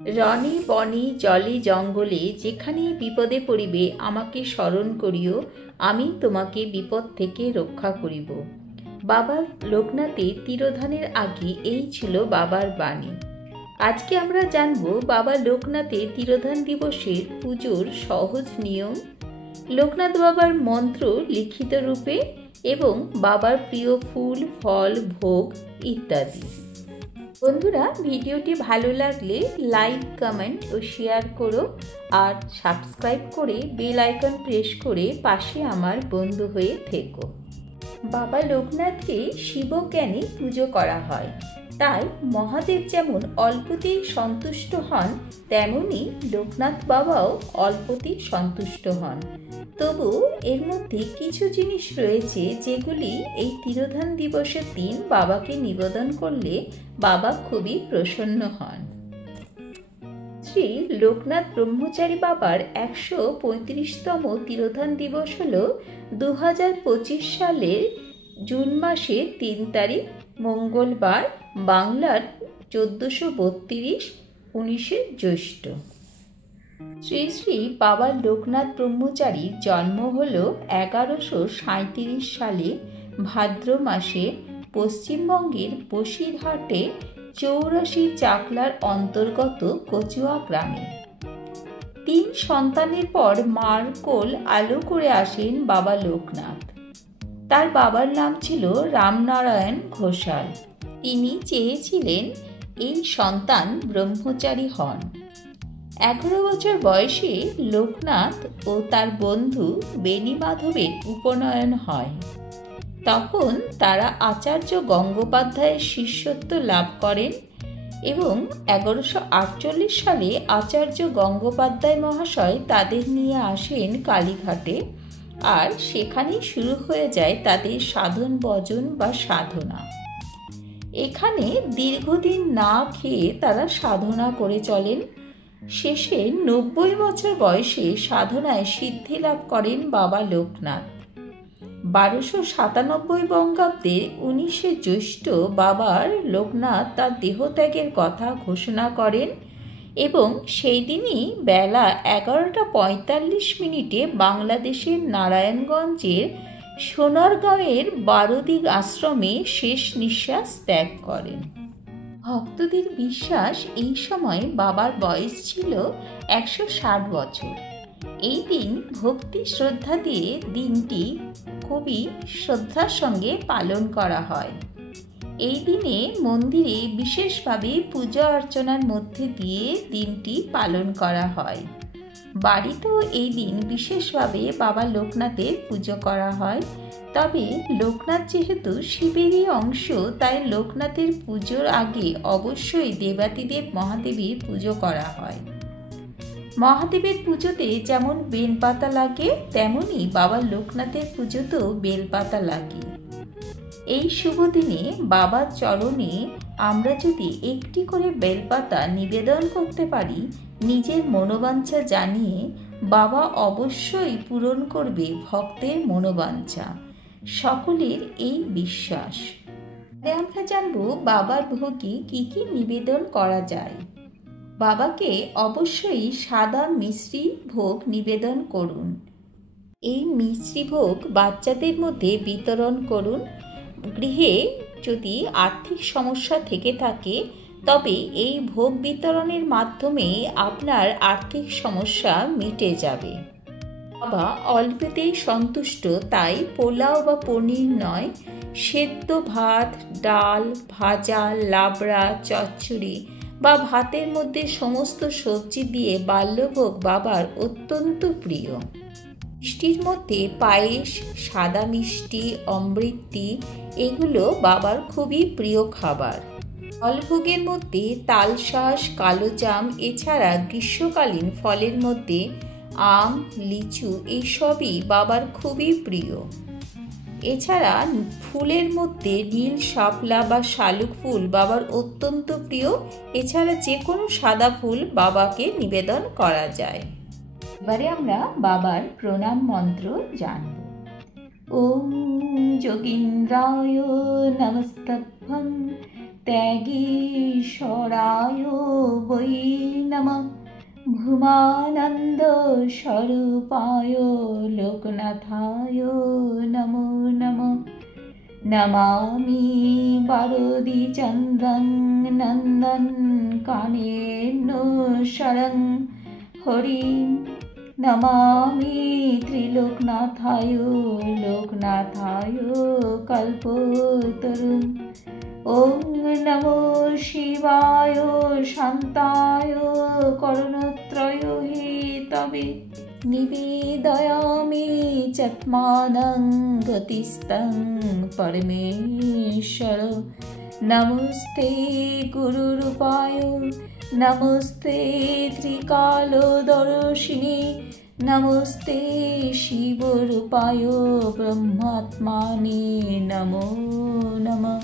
রণে বনে জলে জঙ্গলে যেখানেই বিপদে পড়িবে আমাকে স্মরণ করিও, আমি তোমাকে বিপদ থেকে রক্ষা করিব। বাবা লোকনাথের তিরোধানের আগে এই ছিল বাবার বাণী। আজকে আমরা জানব বাবা লোকনাথের তিরোধান দিবসের পুজোর সহজ নিয়ম, লোকনাথ বাবার মন্ত্র লিখিত রূপে এবং বাবার প্রিয় ফুল ফল ভোগ ইত্যাদি। বন্ধুরা, ভিডিওটি ভালো লাগলে লাইক কমেন্ট ও শেয়ার করো আর সাবস্ক্রাইব করে বেল আইকন প্রেস করে পাশে আমার বন্ধু হয়ে থেকো। বাবা লোকনাথকে শিবজ্ঞানে পুজো করা হয়, তাই মহাদেব যেমন অল্পতেই সন্তুষ্ট হন তেমনি লোকনাথ বাবাও অল্পতেই সন্তুষ্ট হন। তবু এর মধ্যে কিছু জিনিস রয়েছে যেগুলি এই তিরোধান দিবসের দিন বাবাকে নিবেদন করলে বাবা খুবই প্রসন্ন হন। শ্রী লোকনাথ ব্রহ্মচারী বাবার 135তম তিরোধান দিবস হল 2025 সালের জুন মাসের 3 তারিখ মঙ্গলবার, বাংলার 1432 19শে জ্যৈষ্ঠ। শ্রী শ্রী বাবা লোকনাথ ব্রহ্মচারীর জন্ম হল 1137 সালে ভাদ্র মাসে পশ্চিমবঙ্গের বসিরহাটে 84 চাকলার অন্তর্গত কচুয়া গ্রামে। 3 সন্তানের পর মার কোল আলো করে আসেন বাবা লোকনাথ। তার বাবার নাম ছিল রামনারায়ণ ঘোষাল। তিনি চেয়েছিলেন এই সন্তান ব্রহ্মচারী হন। 11 বছর বয়সে লোকনাথ ও তার বন্ধু বেণীমাধবের উপনয়ন হয়। তখন তারা আচার্য গঙ্গোপাধ্যায়ের শিষ্যত্ব লাভ করেন এবং 1148 সালে আচার্য গঙ্গোপাধ্যায় মহাশয় তাদের নিয়ে আসেন কালীঘাটে, আর সেখানেই শুরু হয়ে যায় তাদের সাধন ভজন বা সাধনা। এখানে দীর্ঘদিন না খেয়ে তারা সাধনা করে চলেন। শেষে 90 বছর বয়সে সাধনায় সিদ্ধি লাভ করেন বাবা লোকনাথ। 1297 বঙ্গাব্দে 19শে জ্যৈষ্ঠ বাবার লোকনাথ তার দেহত্যাগের কথা ঘোষণা করেন এবং সেই দিনই বেলা 11:45 বাংলাদেশের নারায়ণগঞ্জের সোনারগাঁওয়ের বারোদিগ আশ্রমে শেষ নিঃশ্বাস ত্যাগ করেন। ভক্তদের বিশ্বাস এই সময় বাবার বয়স ছিল 160 বছর। এই দিন ভক্তি শ্রদ্ধা দিয়ে দিনটি খুবই শ্রদ্ধার সঙ্গে পালন করা হয়। এই দিনে মন্দিরে বিশেষভাবে পূজা অর্চনার মধ্যে দিয়ে দিনটি পালন করা হয়। বাড়িতেও এই দিন বিশেষভাবে বাবা লোকনাথের পুজো করা হয়। তবে লোকনাথ যেহেতু শিবেরই অংশ, তাই লোকনাথের পুজোর আগে অবশ্যই দেবাদিদেব মহাদেবীর পুজো করা হয়। মহাদেবের পুজোতে যেমন বেলপাতা লাগে তেমনি বাবা লোকনাথের পুজোতেও বেলপাতা লাগে। এই শুভ দিনে বাবার চরণে আমরা যদি একটি করে বেলপাতা নিবেদন করতে পারি, নিজের মনোবাঞ্ছা জানিয়ে বাবা অবশ্যই পূরণ করবে ভক্তের মনোবাঞ্ছা। সকলের এই বিশ্বাস। আমরা জানব বাবার ভোগে কি কি নিবেদন করা যায়। বাবাকে অবশ্যই সাদা মিশ্রি ভোগ নিবেদন করুন। এই মিশ্রি ভোগ বাচ্চাদের মধ্যে বিতরণ করুন। গৃহে যদি আর্থিক সমস্যা থেকে থাকে তবে এই ভোগ বিতরণের মাধ্যমে আপনার আর্থিক সমস্যা মিটে যাবে। বাবা অল্পতেই সন্তুষ্ট, তাই পোলাও বা পনির নয়, সেদ্ধ ভাত, ডাল, ভাজা, লাবড়া, চচ্চড়ি বা ভাতের মধ্যে সমস্ত সবজি দিয়ে বাল্যভোগ বাবার অত্যন্ত প্রিয়। মিষ্টির মধ্যে পায়েস, সাদা মিষ্টি, অমৃতি এগুলো বাবার খুবই প্রিয় খাবার। ফলভোগের মধ্যে তালশাঁস, কালোজাম, এছাড়া গ্রীষ্মকালীন ফলের মধ্যে আম, লিচু এইসবই বাবার খুবই প্রিয়। এছাড়া ফুলের মধ্যে নীল শাপলা বা শালুক ফুল বাবার অত্যন্ত প্রিয়। এছাড়া যে কোনো সাদা ফুল বাবাকে নিবেদন করা যায়। এবারে আমরা বাবার প্রণাম মন্ত্র জানব। ওম যোগীন্দ্রায় নমস্তভ্যং ত্যাগীশ্বরায় বৈ নমঃ ভূমানন্দ স্বরূপায় লোকনাথায় নমো নমঃ নমামি বারদি চন্দন নন্দন কানেন শরং হরিম নমামি ত্রিলোকনাথায় লোকনাথায় কল্পতরুম ওম নমো শিবায় শান্তায় করণত্রয় হেতবে নিবেদয়ামি চাত্মানং গতিস্তং পরমেশ্বর নমস্তে গুরুরূপায় নমস্তে ত্রিকালদর্শিনে নমস্তে শিবরূপায় ব্রহ্মাত্মানে নমো নমঃ।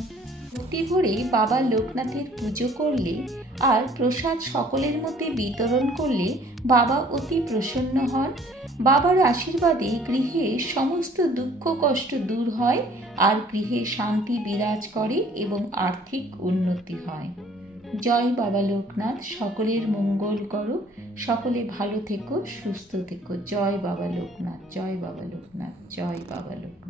ভক্তি ভরে বাবা লোকনাথের পুজো করলে আর প্রসাদ সকলের মধ্যে বিতরণ করলে বাবা অতি প্রসন্ন হন। বাবার আশীর্বাদে গৃহে সমস্ত দুঃখ কষ্ট দূর হয় আর গৃহে শান্তি বিরাজ করে এবং আর্থিক উন্নতি হয়। জয় বাবা লোকনাথ, সকলের মঙ্গল করো, সকলে ভালো থেকো, সুস্থ থেকো। জয় বাবা লোকনাথ, জয় বাবা লোকনাথ, জয় বাবা লোকনাথ।